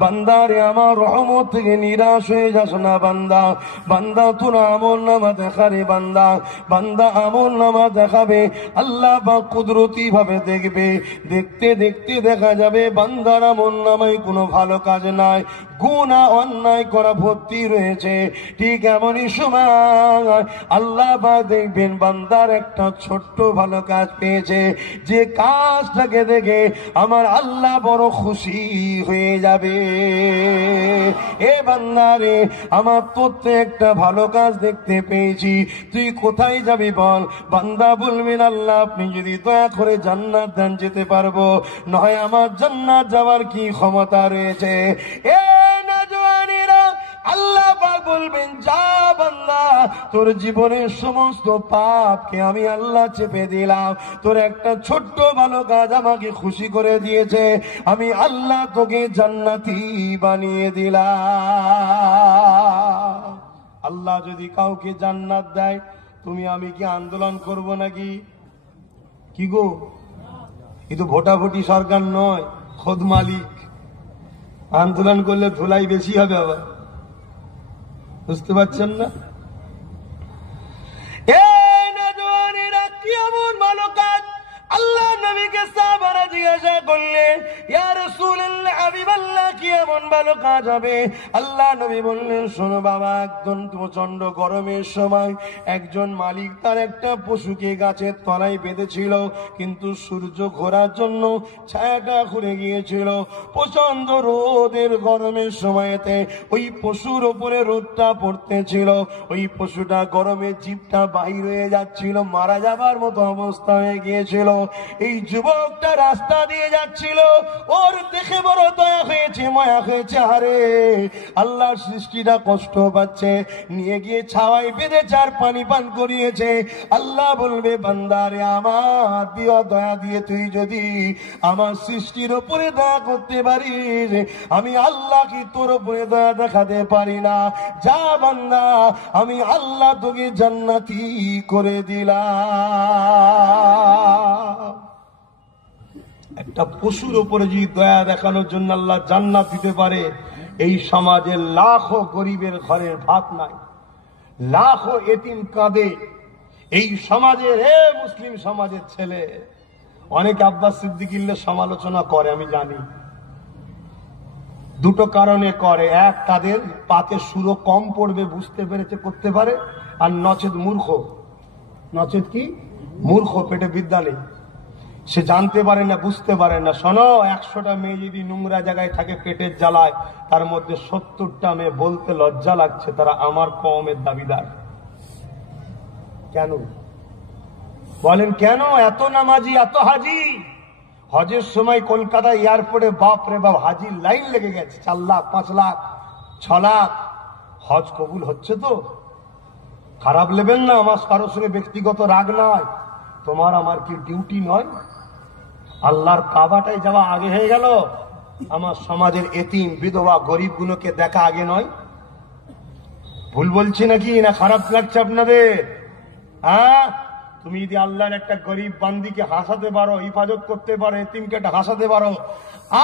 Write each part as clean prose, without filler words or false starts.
বান্দারে আমার রহমত থেকে নিরাশ হয়ে যাস না বান্দা। বান্দা তোর আমল নামা দেখারে বান্দা, বান্দা আমল নামা দেখাবে, আল্লাহ পাক কুদরতি ভাবে দেখবে। দেখতে দেখতে দেখা যাবে বান্দার আমল নামায় কোনো ভালো কাজ নাই, গুনাহ অন্যায় করা ভর্তি রয়েছে। ঠিক এমনই সময় আল্লাহ পাক দেখবেন বান্দার একটা ছোট্ট ভালো কাজ পেয়েছে, যে কাজটাকে দেখে আমার আল্লাহ বড় খুশি হয়ে যাবে। এ বান্দারে, আমার তোর একটা ভালো কাজ দেখতে পেয়েছি, তুই কোথায় যাবি বল? বান্দা বলবেন আল্লাহ আপনি যদি দয়া করে জান্নাত দেন যেতে পারবো, নয় আমার জান্নাত যাওয়ার কি ক্ষমতা রয়েছে? এ নওজওয়ানেরা, আল্লাহ পাক বলবেন যা বান্দা, তোর জীবনের সমস্ত পাপকে আমি আল্লাহ চেপে দিলাম, তোর একটা ছোট্ট ভালো কাজ আমাকে খুশি করে দিয়েছে, আমি আল্লাহ তোকে জান্নাতি বানিয়ে দিলাম। আল্লাহ যদি কাউকে জান্নাত দেয়, তুমি আমি কি আন্দোলন করব নাকি? কি গো, এ তো ভোটাভুটি সরকার নয়, খোদ মালিক। আন্দোলন করলে ধুলাই বেশি হবে আবার, বুঝতে পারছেন না? আল্লাহ নবীকে সাহাবারা জিজ্ঞাসা করলেন, ইয়া রাসূলুল্লাহ, হাবিবাল্লাহ, কি এমন ভালো কাজ হবে? আল্লাহ নবী বললেন, শোনো বাবা, একদম প্রচন্ড গরমের সময় একজন মালিক তার একটা পশুকে গাছের তলায় বেঁধেছিল, কিন্তু সূর্য ঘোরার জন্য ছায়াটা ঘুরে গিয়েছিল। প্রচন্ড রোদের গরমের সময়তে ওই পশুর উপরে রোদটা পড়তেছিল, ওই পশুটা গরমে জিভটা বাহির হয়ে যাচ্ছিল, মারা যাবার মতো অবস্থা হয়ে গিয়েছিল। এই যুবকটা রাস্তা দিয়ে যাচ্ছিল, ওর দেখে বড় দয়া হয়েছে, মায়া হয়েছে, আরে আল্লাহর সৃষ্টিটা কষ্ট পাচ্ছে, নিয়ে গিয়ে ছাওয়ায় বেঁধে চার পানি পান করিয়েছে। আল্লাহ বলবে বান্দারে আমার দিয়ে দয়া দিয়ে তুই যদি আমার সৃষ্টির উপরে দয়া করতে পারিস, আমি আল্লাহ কি তোর উপরে দয়া দেখাতে পারি না? যা বান্দা, আমি আল্লাহ তোকে জান্নাতি করে দিলাম। একটা পশুর উপরে যদি দয়া দেখানোর জন্য আল্লাহ জান্নাত দিতে পারে, এই সমাজে লাখো গরিবের ঘরের ভাত নাই, লাখো এতিম কাঁদে এই সমাজের, মুসলিম সমাজের ছেলে। অনেকে আব্বাস সিদ্দিকীর সমালোচনা করে, আমি জানি, দুটো কারণে করে। এক, তাদের পাতে সুরো কম পড়বে, বুঝতে পেরেছে, করতে পারে, আর নচেত মূর্খ। নচেত কি? মূর্খ, পেটে বিদ্যা নেই, সে জানতে পারে না, বুঝতে পারে না। শোনো, 100টা মেয়ে যদি নোংরা জায়গায় থাকে পেটের জ্বালায়, তার মধ্যে 70টা মেয়ে বলতে লজ্জা লাগছে তারা আমার কওমের দাবিদার। কেন বলেন? কেন এত নামাজি, এত হাজি? হজের সময় কলকাতা এয়ারপোর্টে বাপ রে বাপ হাজির লাইন লেগে গেছে, 4 লাখ, 5 লাখ, 6 লাখ। হজ কবুল হচ্ছে তো? খারাপ নেবেন না, আমার কারোর সঙ্গে ব্যক্তিগত রাগ নয়, তোমার আমার কি ডিউটি নয়? আল্লাহর কাবাটায় যাওয়া আগে হয়ে গেল, আমার সমাজের এতিম বিধবা গরিব গুলোকে দেখা আগে নয়? ভুল বলছি নাকি? না খারাপ লাগছে আপনাদের? হ্যাঁ, তুমি যদি আল্লাহর একটা গরিব বান্দিকে হাসাতে পারো, হিফাজত করতে পারো, এতিমকে হাসাতে পারো,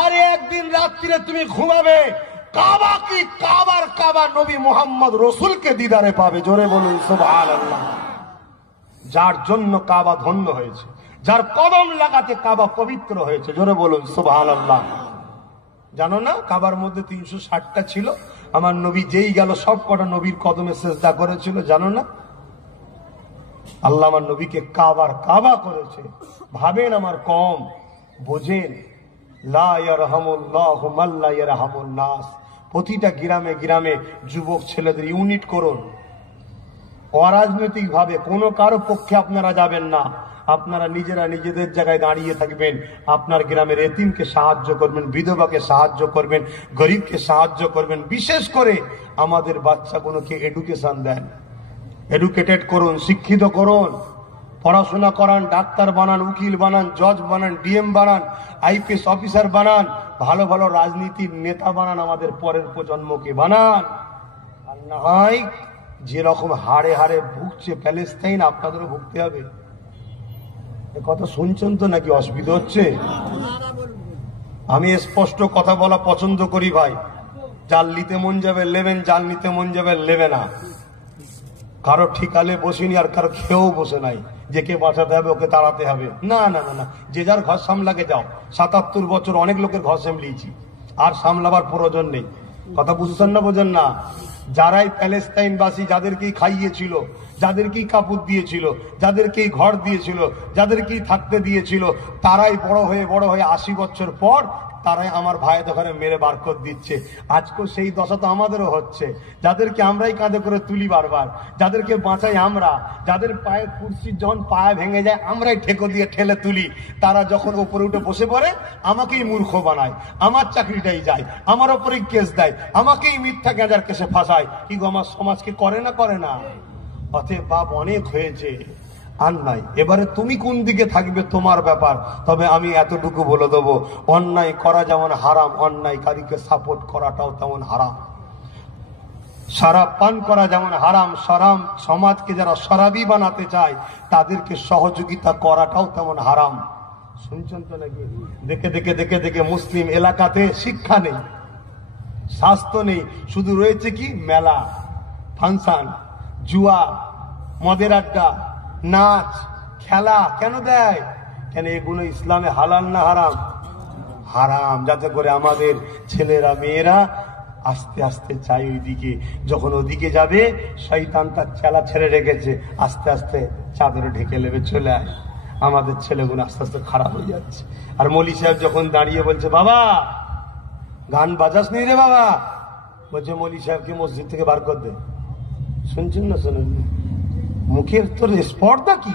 আর একদিন রাত্রিরে তুমি ঘুমাবে, কাবা কি কাবার কাবা নবী মুহাম্মদ রসুলকে দিদারে পাবে। জোরে বলুন সুবহানাল্লাহ। যার জন্য কাবা ধন্য হয়েছে, যার কদম লাগাতে কাবা পবিত্র হয়েছে, জোরে বলুন সুবহানাল্লাহ। জানো না কাবার মধ্যে 360টা ছিল, আমার নবী যেই গেল সব কটা নবীর কদমে সেজদা করেছিল, জানো না? আল্লাহ আমার নবীকে কাবার কাবা করেছে। ভাবেন আমার কম, বোঝেন, লা ইয়ারহামুল্লাহু মান লা ইয়ারহামুন নাস। প্রতিটা গ্রামে গ্রামে যুবক ছেলেদের ইউনিট করুন, অরাজনৈতিক ভাবে কোনো কারো পক্ষে আপনারা যাবেন না, আপনারা নিজেরা নিজেদের জায়গায় দাঁড়িয়ে থাকবেন, আপনার গ্রামের এতিমকে সাহায্য করবেন, বিধবাকে সাহায্য করবেন, গরিবকে সাহায্য করবেন। বিশেষ করে আমাদের বাচ্চাগুলোকে এডুকেশন দেন, এডুকেটেড করুন, শিক্ষিত করুন, পড়াশোনা করান, ডাক্তার বানান, উকিল বানান, জজ বানান, ডিএম বানান, আইপিএস অফিসার বানান, ভালো ভালো রাজনীতির নেতা বানান, আমাদের পরের প্রজন্মকে বানান। আর না হয় যেরকম হাড়ে হাড়ে ভুগছে প্যালেস্তাইন, আপনাদেরও ভুগতে হবে। কথা শুনছেন তো নাকি অসুবিধা হচ্ছে? আমি স্পষ্ট কথা বলা পছন্দ করি ভাই। যার নিতে মন যাবে নেবেন, যার নিতে মন যাবে নেবে না। কারো ঠিকালে বসিনি আর কারো খেয়েও বসে নাই যে কে বাঁচাতে হবে ওকে তাড়াতে হবে, না না না না, যে যার ঘর সামলাকে যাও। ৭৭ বছর অনেক লোকের ঘর সামলিয়েছি, আর সামলাবার প্রয়োজন নেই। কথা বুঝছেন না বোঝেন না? যারাই প্যালেস্তাইনবাসী, যাদেরকেই খাইয়েছিল, যাদেরকেই কাপড় দিয়েছিল, যাদেরকেই ঘর দিয়েছিল, যাদেরকেই থাকতে দিয়েছিল, তারাই বড় হয়ে ৮০ বছর পর তারাই আমার ভাই দোকানে মেরে বার করে দিচ্ছে। আজকেও সেই দশা তো আমাদেরও হচ্ছে। যাদেরকে আমরাই কাঁধে করে তুলি বারবার, যাদেরকে বাঁচাই আমরা, যাদের পায়ে কুর্সি যখন পায়ে ভেঙে যায় আমরাই ঠেকো দিয়ে ঠেলে তুলি, তারা যখন উপরে উঠে বসে পড়ে আমাকেই মূর্খ বানায়, আমার চাকরিটাই যায়, আমার ওপরেই কেস দেয়, আমাকেই মিথ্যা গাঁজার কেসে ফাঁসায়। কি গো, আমার সমাজকে করে না করে না? অতএব বাপ অনেক হয়েছে, আর নাই। এবারে তুমি কোন দিকে থাকবে তোমার ব্যাপার। তবে আমি এতটুকু বলে দেবো, অন্যায় করা যেমন হারাম, অন্যায়কারীকে সাপোর্ট করাটাও তেমন হারাম। শরাব পান করা যেমন হারাম, সমাজকে যারা শরাবি বানাতে চায় তাদেরকে সহযোগিতা করাটাও তেমন হারাম। শুনছেন তো নাকি? দেখে দেখে দেখে দেখে মুসলিম এলাকাতে শিক্ষা নেই, স্বাস্থ্য নেই, শুধু রয়েছে কি মেলা, ফাংশন, জুয়া, মদের আড্ডা, নাচ, খেলা। কেন দেয়? কেন এগুলো ইসলামে হালাল না হারাম? হারাম। যাতে করে আমাদের ছেলেরা মেয়েরা আস্তে আস্তে চাই ওইদিকে, যখন ওদিকে যাবে শয়তান তার চেলা ছেড়ে রেখেছে, আস্তে আস্তে চাদরে ঢেকে নেবে, চলে আয়। আমাদের ছেলেগুলো আস্তে আস্তে খারাপ হয়ে যাচ্ছে। আর মৌলী সাহেব যখন দাঁড়িয়ে বলছে, বাবা গান বাজাস নেই রে বাবা, বলছে মৌলী সাহেবকে মসজিদ থেকে বার কর দে। শুনছেন না শোনেন? মুখের তোর স্পর্ধা কি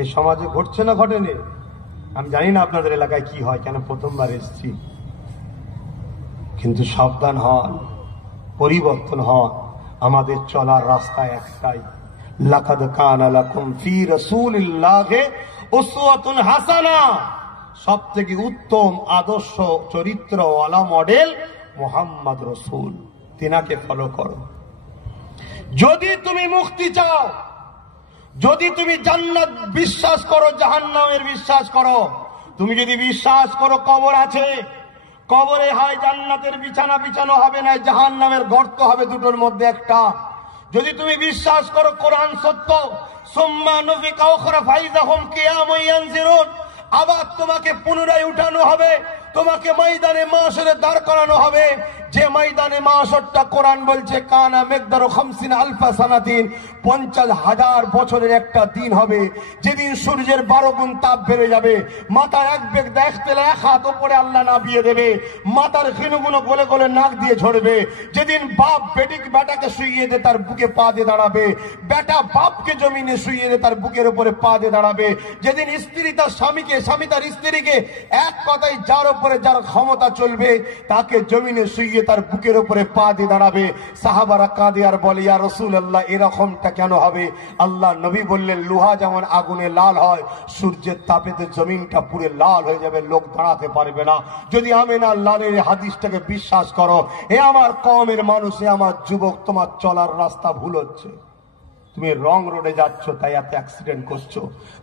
এই সমাজে ঘটছে না ঘটেনি? আমি জানি না আপনাদের এলাকায় কি হয়, কেন প্রথমবার এসেছি। কিন্তু সাবধান হন, পরিবর্তন হন। আমাদের চলার রাস্তা একটাই, লাকাদ কানা লাকুম ফি রাসূলিল্লাহি উসওয়াতুন হাসানা। সবথেকে উত্তম আদর্শ চরিত্রওয়ালা মডেল মুহাম্মদ রাসূল, তিনাকে ফলো করো। যদি তুমি মুক্তি চাও, যদি তুমি জান্নাত বিশ্বাস করো, জাহান্নামের বিশ্বাস করো, তুমি যদি বিশ্বাস করো কবর আছে, কবরে হয় জান্নাতের বিছানা বিছানো হবে না, জাহান্নামের গর্ত হবে, দুটোর মধ্যে একটা। যদি তুমি বিশ্বাস করো কোরআন সত্য, সুম্মা নুফিকা উখরা ফাইযা হুম কিয়ামুন ইয়ানজিরুন, আবার তোমাকে পুনরায় উঠানো হবে, তোমাকে ময়দানে মাশরে দাঁড় করানো হবে। যে ময়দানে মাশরটা কোরআন বলছে কানা মিকদারু 50 আলফা সানাতিন, 50,000 বছরের একটা দিন হবে, যেদিন সূর্যের 12 গুণ তাপ বেড়ে যাবে, মাথার এক বেগ দেখতে এক হাত উপরে আল্লাহ নাবিয়ে দেবে, মাথার খিনুগুলো গলে গলে নাক দিয়ে ঝরবে। যেদিন বাপ বেটাকে শুইয়ে দে তার বুকে পা দিয়ে দাঁড়াবে, বেটা বাপকে জমিনে শুইয়ে দে তার বুকের উপরে পা দিয়ে দাঁড়াবে। যেদিন স্ত্রী তার স্বামীকে, স্বামী তার স্ত্রীকে, এক কথায় যার উপরে যার ক্ষমতা চলবে তাকে জমিনে শুইয়ে তার বুকের উপরে পা দিয়ে দাঁড়াবে। সাহাবারা কাঁদে আর বলে, ইয়া রাসূলুল্লাহ এরকমটা কেন হবে? আল্লাহ নবী বললেন, লোহা যেমন আগুনে লাল হয়, সূর্যের তাপেতে জমিনটা পুরো লাল হয়ে যাবে, লোক দাঁড়াতে পারবে না। যদি আমিনা লালের হাদিসটাকে বিশ্বাস করো, এ আমার কওমের মানুষ, এ আমার যুবক, তোমার চলার রাস্তা ভুল হচ্ছে। তুমি রং রোডে যাচ্ছ, তাই এত অ্যাক্সিডেন্ট করছো,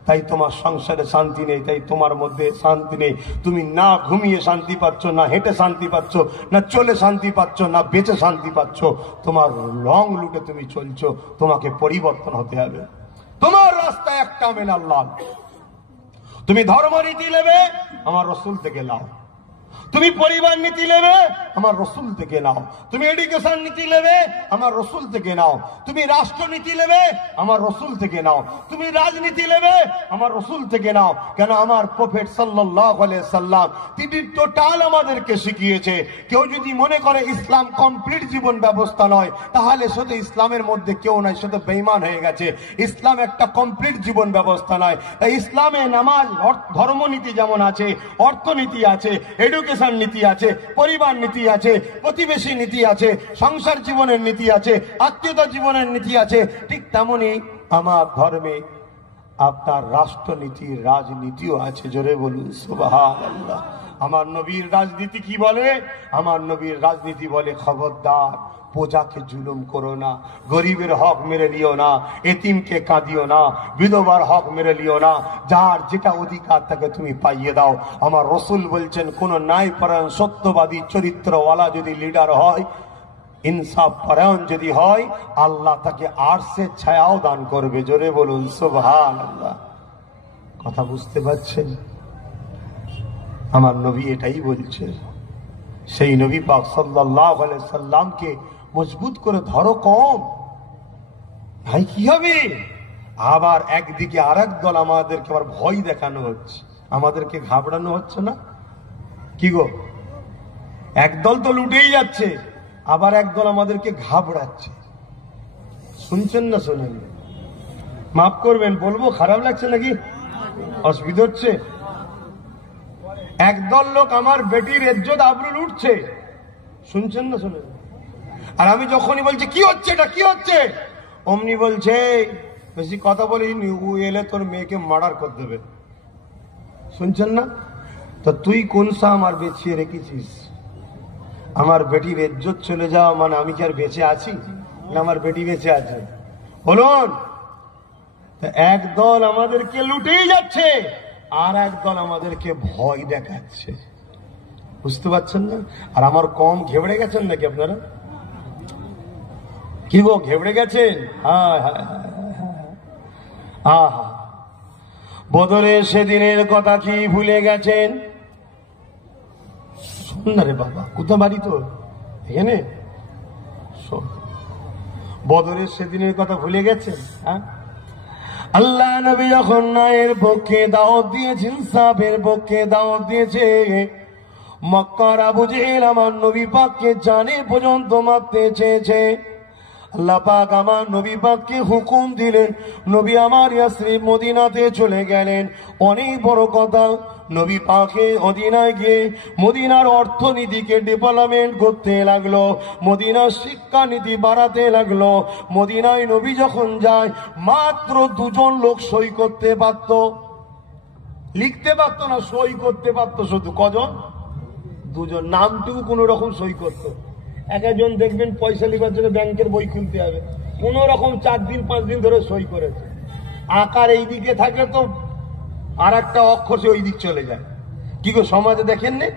তাই তোমার সংসারে শান্তি নেই, তাই তোমার মধ্যে শান্তি নেই। তুমি না ঘুমিয়ে শান্তি পাচ্ছ, না হেঁটে শান্তি পাচ্ছ, না চলে শান্তি পাচ্ছ, না বেঁচে শান্তি পাচ্ছ। তোমার রং লুটে তুমি চলছো, তোমাকে পরিবর্তন হতে হবে। তোমার রাস্তা একটা, মেন আল্লাহ। তুমি ধর্মনীতি নেবে, আমার রসুল থেকে নাও। তুমি পরিবার নীতি নেবে, আমার রসুল থেকে নাও। তুমি এডুকেশন নীতি নেবে, আমার রসুল থেকে নাও। তুমি রাষ্ট্রনীতি নেবে, আমার রসুল থেকে নাও। তুমি রাজনীতি নেবে, আমার রসুল থেকে নাও। কেন? আমার প্রফেট সাল্লাল্লাহু আলাইহি সাল্লাম তিনি টোটাল আমাদেরকে শিখিয়েছে। কেউ যদি মনে করে ইসলাম কমপ্লিট জীবন ব্যবস্থা নয়, তাহলে শুধু ইসলামের মধ্যে কেউ নাই, শুধু বেঈমান হয়ে গেছে। ইসলাম একটা কমপ্লিট জীবন ব্যবস্থা নয়। তাই ইসলামে নামাজ, ধর্মনীতি যেমন আছে, অর্থনীতি আছে, এডুকেশন নীতি আছে, পরিবার নীতি আছে, প্রতিবেশী নীতি আছে, সংসার জীবনের নীতি আছে, আত্মীয়তা জীবনের নীতি আছে। ঠিক তেমনি আমার ধর্মে আপনার রাষ্ট্রনীতি, রাজনীতিও আছে। জোরে বলুন সুবহানাল্লাহ। আমার নবীর রাজনীতি কি বলে? আমার নবীর রাজনীতি বলে, খবরদার প্রজাকে জুলুম করো না, গরিবের হক মেরে লিও না, এতিমকে কাঁদিও না, বিধবার হক মেরে লিও না, যার যেটা অধিকার তাকে তুমি পাইয়ে দাও। আমার রসুল বলছেন, কোন ন্যায়পরায়ণ সত্যবাদী চরিত্রওয়ালা যদি লিডার হয়, ইনসাফ পরায়ণ যদি হয়, আল্লাহ তাকে আরশের ছায়াও দান করবে। জোরে বলুন সুবহানাল্লাহ। কথা বুঝতে পারছেন? আমার নবী এটাই বলছে। সেই নবী পাক সাল্লাল্লাহু আলাইহি সাল্লামকে মজবুত করে ধরো কম, ভাই কি হবে? আবার একদিকে আরেক দল আমাদেরকে আবার ভয় দেখানো হচ্ছে, আমাদেরকে ঘাবড়ানো হচ্ছে না কি গো? একদল তো লুটেই যাচ্ছে, আবার একদল আমাদেরকে ঘাবড়াচ্ছে। শুনছেন না শোনেন? মাফ করবেন, বলবো খারাপ লাগছে নাকি? অসুবিধা হচ্ছে? একদল লোক আমার বেটির ইজ্জত আবরু লুটছে, শুনছেন না শোনেন? আর আমি যখনই বলছি কি হচ্ছে এটা কি হচ্ছে, অমনি বলছে বেশি কথা বলিনি, ও এলে তোর মেয়েকে মার্ডার করে দেবে। শুনছেন না? তো তুই কোন সা আমার বেঁচিয়ে রেখেছিস? আমার বেটির ইজ্জত চলে যাওয়া মানে আমি কি আর বেঁচে আছি না আমার বেটি বেঁচে আছে? বলুন। একদল আমাদেরকে লুটেই যাচ্ছে, আর একদল আমাদেরকে ভয় দেখাচ্ছে। বুঝতে পারছেন না? আর আমার কম ঘেবড়ে গেছেন নাকি আপনারা? কি গো ঘেবড়ে গেছেন? আহা, বদরের সেদিনের কথা কি ভুলে গেছেন? শোন না রে বাবা, কোথা বাড়ি তো এখানে? বদরের সেদিনের কথা ভুলে গেছেন? হ্যাঁ, আল্লাহ নবী যখন ন্যায়ের পক্ষে দাওয়াত দিয়েছেন, ইনসাফের পক্ষে দাওয়াত দিয়েছে, মক্কার আবু জেহেল আমার নবী পাককে জানে পর্যন্ত মারতে চেয়েছে। আল্লাহ পাক আমার নবী পাককে হুকুম দিলেন, নবী আমার ইয়াসরিব মদিনাতে চলে গেলেন। অনেক বড় কথা, নবী পাকে মদিনায় গিয়ে মদিনার অর্থনীতিকে ডেভেলপমেন্ট করতে লাগলো, মদিনার শিক্ষানীতি বাড়াতে লাগলো। মদিনায় নবী যখন যায়, মাত্র দুজন লোক সই করতে পারত, লিখতে পারতো না, সই করতে পারতো শুধু কজন? দুজন। নামটুকু কোন রকম সই করতো। একজন দেখবেন পয়সা লিবার জন্য ব্যাংকের বই খুলতে হবে, কোন রকম 4 দিন 5 দিন ধরে সই করেছে। আকার এই দিকে থাকে তো আর একটা অক্ষর সে ওই দিক চলে যায়। কি গো সমাজে দেখেন না?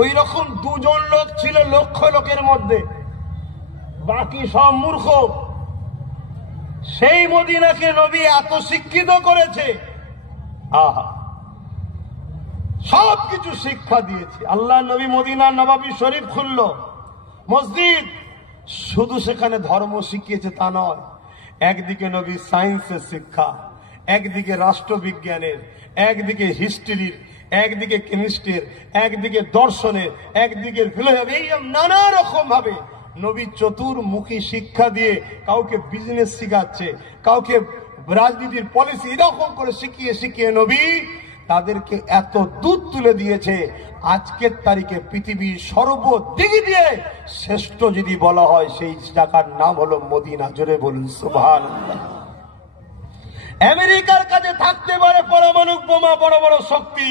ওই রকম দুজন লোক ছিল লক্ষ লোকের মধ্যে, বাকি সব মূর্খ। সেই মদিনাকে নবী এত শিক্ষিত করেছে, আহা, সবকিছু শিক্ষা দিয়েছে। আল্লাহ নবী মদিনার নবাবী শরীফ খুলল, মসজিদ। শুধু সেখানে ধর্ম শিখিয়েছে তা নয়, একদিকে নবী সায়েন্সের শিক্ষা, একদিকে রাষ্ট্রবিজ্ঞানের, একদিকে হিস্ট্রির, একদিকে কেমিস্ট্রির, একদিকে দর্শনের, একদিকে ফিলোসফি, এই নানা রকম ভাবে নবী চতুর্মুখী শিক্ষা দিয়ে কাউকে বিজনেস শিখাচ্ছে, কাউকে রাজনীতির পলিসি, এরকম করে শিখিয়ে শিখিয়ে নবী তাদেরকে এত দূর তুলে দিয়েছে। আজকের তারিখে পৃথিবীর সর্বদিক দিয়ে শ্রেষ্ঠ যদি বলা হয়, সেই জায়গার নাম হলো মদিনা। জোরে বলুন সুবহানাল্লাহ। আমেরিকার কাছে থাকতে পারে পরমাণু বোমা, বড় বড় শক্তি,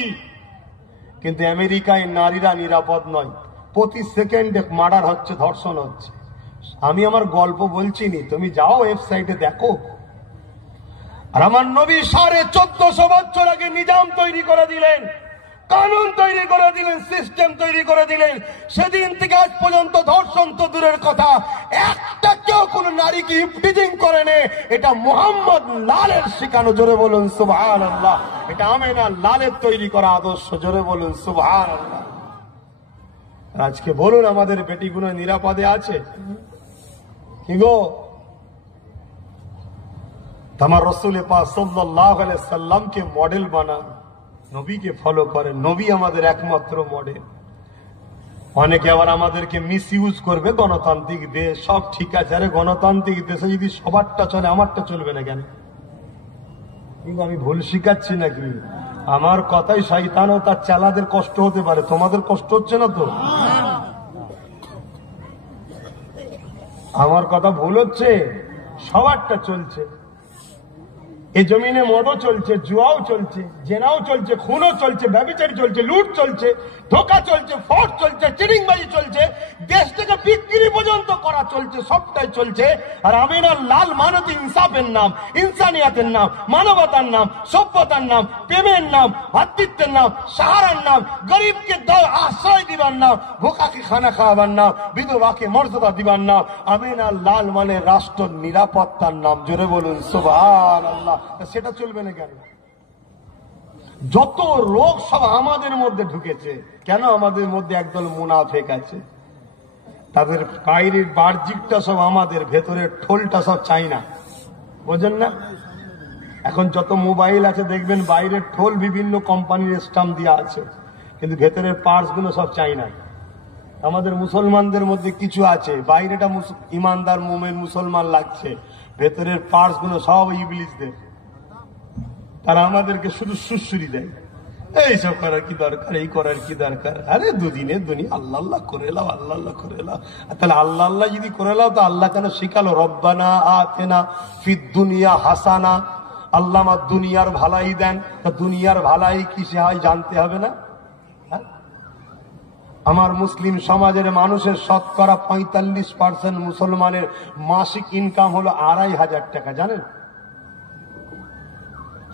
কিন্তু আমেরিকায় নারীরা নিরাপদ নয়। প্রতি সেকেন্ডে মার্ডার হচ্ছে, ধর্ষণ হচ্ছে। আমি আমার গল্প বলছিনি, তুমি যাও ওয়েবসাইটে দেখো। আর আমার নবী 1450 বছর আগে নিজাম তৈরি করে দিলেন, কানুন তৈরি করে দিলেন, সিস্টেম তৈরি করে দিলেন। সেদিন থেকে আজ পর্যন্ত ধর্ষণ তো দূরের কথা, একটা কেউ কোন নারীকে ইফটিজিং করে নে। এটা মোহাম্মদ লালের শেখানো। জোরে বলুন সুবহানাল্লাহ। এটা আমেনা লালের তৈরি করা আদর্শ। জোরে বলুন সুবহানাল্লাহ। আজকে বলুন, আমাদের বেটিগুলো নিরাপদে আছে কি গো? আমার রাসূল পাক সাল্লাল্লাহু আলাইহি সাল্লামকে মডেল বানান, নবীকে ফলো করেন। নবী আমাদের একমাত্র মডেল। অনেকে আবার আমাদেরকে মিস ইউজ করবে, গণতান্ত্রিক দেশ, সব ঠিক আছে। আরে গণতান্ত্রিক দেশে যদি সবারটা চলে, আমারটা চলবে না কেন? কিন্তু আমি ভুল শিখাচ্ছি নাকি? আমার কথাই শয়তান ও তার চালাদের কষ্ট হতে পারে, তোমাদের কষ্ট হচ্ছে না তো? আমার কথা ভুল হচ্ছে? সবারটা চলছে। এই জমিনে মদও চলছে, জুয়াও চলছে, জেনাও চলছে, খুনও চলছে, ব্যভিচারী চলছে, লুট চলছে, ধোঁকা চলছে, ফ্রড চলছে, চিটিংবাজি চলছে, দেশ থেকে বিক্রি পর্যন্ত করা চলছে। চলছে, সবটাই চলছে। আর আমিনার লাল মানে তো ইনসাফের নাম, ইনসানিয়াতের নাম, মানবতার নাম, সভ্যতার নাম, প্রেমের নাম, ভাতৃত্বের নাম, সাহারার নাম, গরিবকে আশ্রয় দিবার নাম, ভোকাকে খানা খাওয়াবার নাম, বিধবাকে মর্যাদা দিবার নাম। আমিনার লাল মানে রাষ্ট্র নিরাপত্তার নাম। জোরে বলুন সুবহানাল্লাহ। সেটা চলবে না কেন? যত রোগ সব আমাদের মধ্যে ঢুকেছে কেন? আমাদের মধ্যে একদল মুনাফেক আছে, তাদের বাইরের বাহ্যিকটা সব আমাদের, ভেতরের ঠোলটা সব চাইনা। বোঝেন না? এখন যত মোবাইল আছে দেখবেন বাইরের ঠোল বিভিন্ন কোম্পানির স্টাম্প দেওয়া আছে, কিন্তু ভেতরের পার্টস গুলো সব চাইনা। আমাদের মুসলমানদের মধ্যে কিছু আছে বাইরেটা ইমানদার মুমিন মুসলমান লাগছে, ভেতরের পার্টস গুলো সব ইবলিসদের। তারা আমাদেরকে শুধু সুশ্রী দেয়, এইসব করার কি দরকার, এই করার কি দরকার, আরে দুদিনের দুনিয়া আল্লাহ আল্লাহ করে লাও, আল্লাহ আল্লাহ করে লাও। তাহলে আল্লাহ আল্লাহ যদি করে লাও তো আল্লাহ কেন শিখালো রব্বানা আতিনা ফিদ দুনিয়া হাসানা? আল্লাহ আমার দুনিয়ার ভালাই দেন, তা দুনিয়ার ভালাই কিসে হয় জানতে হবে না? আমার মুসলিম সমাজের মানুষের শতকরা 45% মুসলমানের মাসিক ইনকাম হলো 2,500 টাকা। জানেন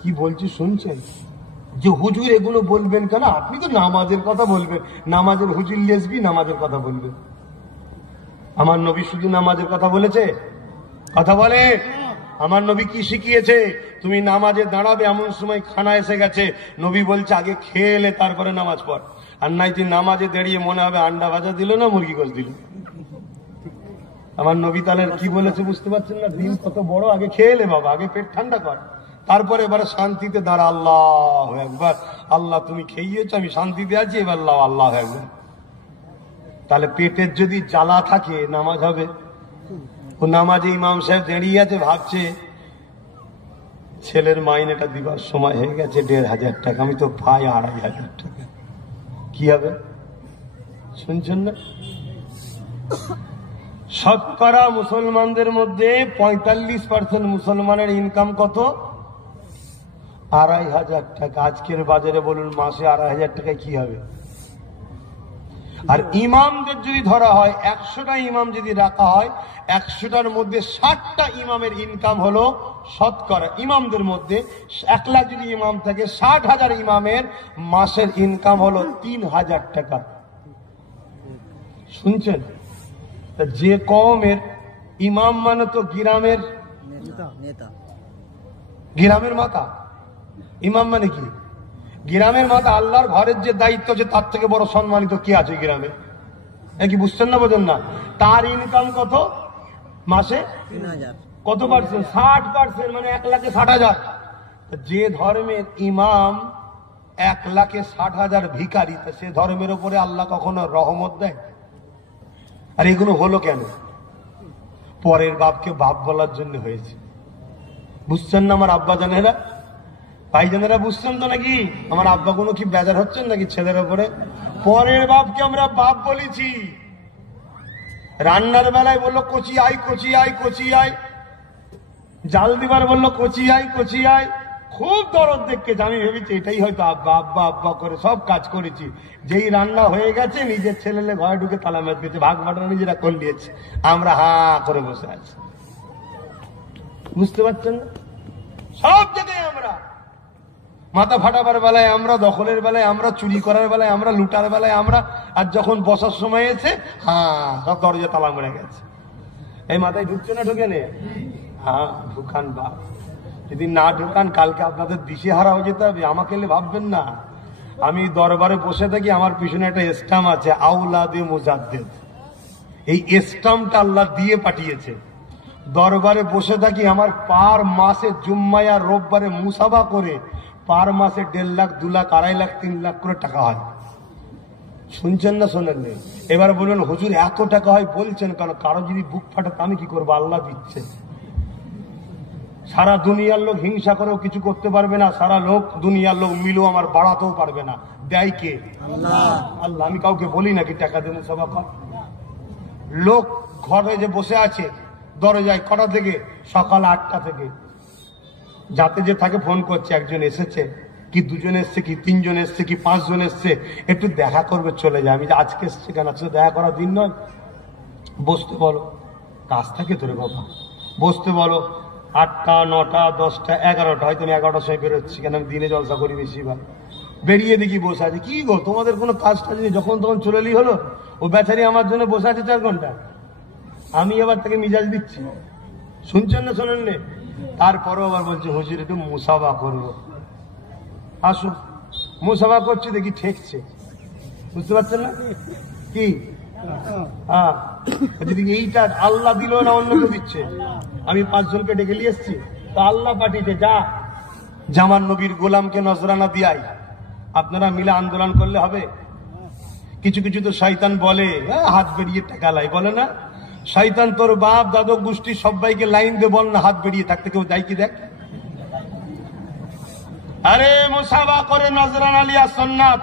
কি বলছি? শুনছেন? যে হুজুর এগুলো বলবেন কেন? আপনি তো নামাজের কথা বলবেন, নামাজের হুজুর লেসবি নামাজের কথা বলবেন। আমার নবী শুধু নামাজের কথা বলেছে? কথা বলে। আমার নবী কি শিখিয়েছে? তুমি নামাজে দাঁড়াবে, এমন সময় খানা এসে গেছে, নবী বলছে আগে খেয়ে এলে তারপরে নামাজ পড়। আর নাই তুই নামাজে দাঁড়িয়ে মনে হবে আন্ডা ভাজা দিল না মুরগি গোশ দিল। আমার নবী তাহলে কি বলেছে বুঝতে পারছেন না? দিন কত বড়, আগে খেয়ে এলে বাবা, আগে পেট ঠান্ডা কর, তারপরে এবারে শান্তিতে দাঁড়া। আল্লাহ একবার, আল্লাহ তুমি খেয়েছো, আমি শান্তিতে আছি, এবার আল্লাহ একবার। তাহলে পেটের যদি জ্বালা থাকে নামাজ হবে? ও নামাজে ইমাম সাহেব দাঁড়িয়ে আছে, ভাবছে ছেলের মাইনেটা দিবার সময় হয়ে গেছে, 1,500 টাকা, আমি তো পাই 2,500 টাকা, কি হবে? শুনছেন না? শতকরা মুসলমানদের মধ্যে 45% মুসলমানের ইনকাম কত? 2,500 টাকা। আজকের বাজারে বলুন মাসে 2,500 টাকায় কি হবে? আর ইমামদের যদি ধরা হয়, 100টা ইমাম যদি রাখা হয়, 100টার মধ্যে 60টা ইমামের ইনকাম হলো শতকরা, ইমামদের মধ্যে 1 লাখ যদি ইমাম থাকে, 60,000 ইমামের মাসের ইনকাম হলো 3,000 টাকা। শুনছেন? যে কওমের ইমাম মানে তো গ্রামের নেতা, গ্রামের মাথা। ইমাম মানে কি? গ্রামের মাথা। আল্লাহর ঘরের যে দায়িত্ব আছে তার থেকে বড় সম্মানিত কি আছে গ্রামে? কি বুঝছেন না? বোঝেন না? তার ইনকাম কত মাসে? 3,000। কত পার্সেন্ট? 60%, মানে 1,60,000। যে ধর্মের ইমাম 1,60,000 ভিখারি, সে ধর্মের উপরে আল্লাহ কখনো রহমত দেয়? আর এগুলো হলো কেন? পরের বাপকে বাপ বলার জন্য হয়েছে। বুঝছেন না আমার আব্বা জানেরা, ভাইজানেরা? বুঝছেন তো নাকি? আমার আব্বা কোনো কি বেজার হচ্ছেন নাকি ছেলের উপরে? পরের বাপকে আমরা বাপ বলেছি। রান্নার বেলায় বললো কচি আয়, কচি আয়, কচি আয়। জাল দিবার বললো কচি আয়, কচি আয়। খুব দরদ দেখেছে। আমি ভেবেছি এটাই হয়তো আব্বা আব্বা আব্বা করে সব কাজ করেছি। যেই রান্না হয়ে গেছে নিজের ছেলেলে ঘরে ঢুকে তালা মেরে দিয়েছে, ভাগ বাটনা নিজেরা করে নিয়েছে, আমরা হা করে বসে আছি। বুঝতে পারছেন না? সব জায়গায় আমরা মাথা ফাটাবার বেলায় আমরা, দখলের বেলায় আমরা, চুরি করার বেলায় আমরা, লুটার বেলায় আমরা, আর যখন বসার সময় এসে সব দরজা তালা মেরে গেছে। এই মাথায় ঢুকছে না? ঢুকে নে? ঢুকান বাপ। যদি না ঢুকান কালকে আপনাদের দিশেহারা হয়ে যেতে হবে। আমাকে ভাববেন না আমি দরবারে বসে থাকি, আমার পিছনে একটা স্টাম্প আছে আউলাদে মুজাদ্দেদ। এই স্টাম্পটা আল্লাহ দিয়ে পাঠিয়েছে। দরবারে বসে থাকি, আমার পার মাসে জুম্মায় আর রোববারে মুসাফা করে পার মাসে 1.5 লাখ, 2 লাখ, 2.5 লাখ, 3 লাখ করে টাকা হয়। শুনছেন না শোনেন নেই? এবার বলুন হুজুর এত টাকা হয় বলছেন কেন? কারো যদি বুক ফাটে আমি কি করবো? আল্লাহ দিচ্ছে। সারা দুনিয়ার লোক হিংসা করেও কিছু করতে পারবে না, সারা লোক দুনিয়ার লোক মিলেও আমার বাড়াতেও পারবে না। দেয় কে? আল্লাহ। আল্লাহ। আমি কাউকে বলি নাকি টাকা দেবো সভা কর। লোক ঘরে যে বসে আছে দরজায় কটা থেকে? সকাল 8টা থেকে। যাতে যে থাকে ফোন করছে, একজন এসেছে কি, 2 জন এসছে কি, 3 জন এসছে কি, 5 জন এসছে, একটু দেখা করবে চলে যায়। আমি যে আজকে এসছে কেন? আজকে দেখা করার দিন নয়, বসতে বলো। কাজ থাকে তোরে বাবা, বসতে বলো 8টা 9টা 10টা 11টা, হয়তো আমি 11টার সময় বেরোচ্ছি, কেন আমি দিনে জলসা করি বেশিরভাগ। বেরিয়ে দেখি বসে আছে, কি গো তোমাদের কোনো কাজটা যদি যখন তখন চলে এলি হলো। ও বেচারি আমার জন্য বসে আছে 4 ঘন্টা, আমি আবার তাকে মিজাজ দিচ্ছি। শুনছেন না শোনেন নে? তারপরেও আবার বলছে হুজুর একটু মুসাফা করবো, আসুন। মুসাফা করছি, দেখি ঠেকছে, বুঝতে পারছেন না কি? হ্যাঁ, যদি এইটা আল্লাহ দিল না অন্য কেউ দিচ্ছে। আমি 5 জনকে ডেকে নিয়ে এসছি, তো আল্লাহ পাঠিয়েছে, যা জামান নবীর গোলামকে নজরানা দিয়াই। আপনারা মিলে আন্দোলন করলে হবে? কিছু কিছু তো শয়তান বলে হাত বেরিয়ে টাকা লাই, বলে না? শয়তান তোর বাপ দাদক গোষ্ঠী সবাইকে লাইন দে, বল না হাত বেরিয়ে থাকতে, কেউ যাই কি দেখ। আরে মুসাফা করে নজরানা লিয়া সুন্নাত,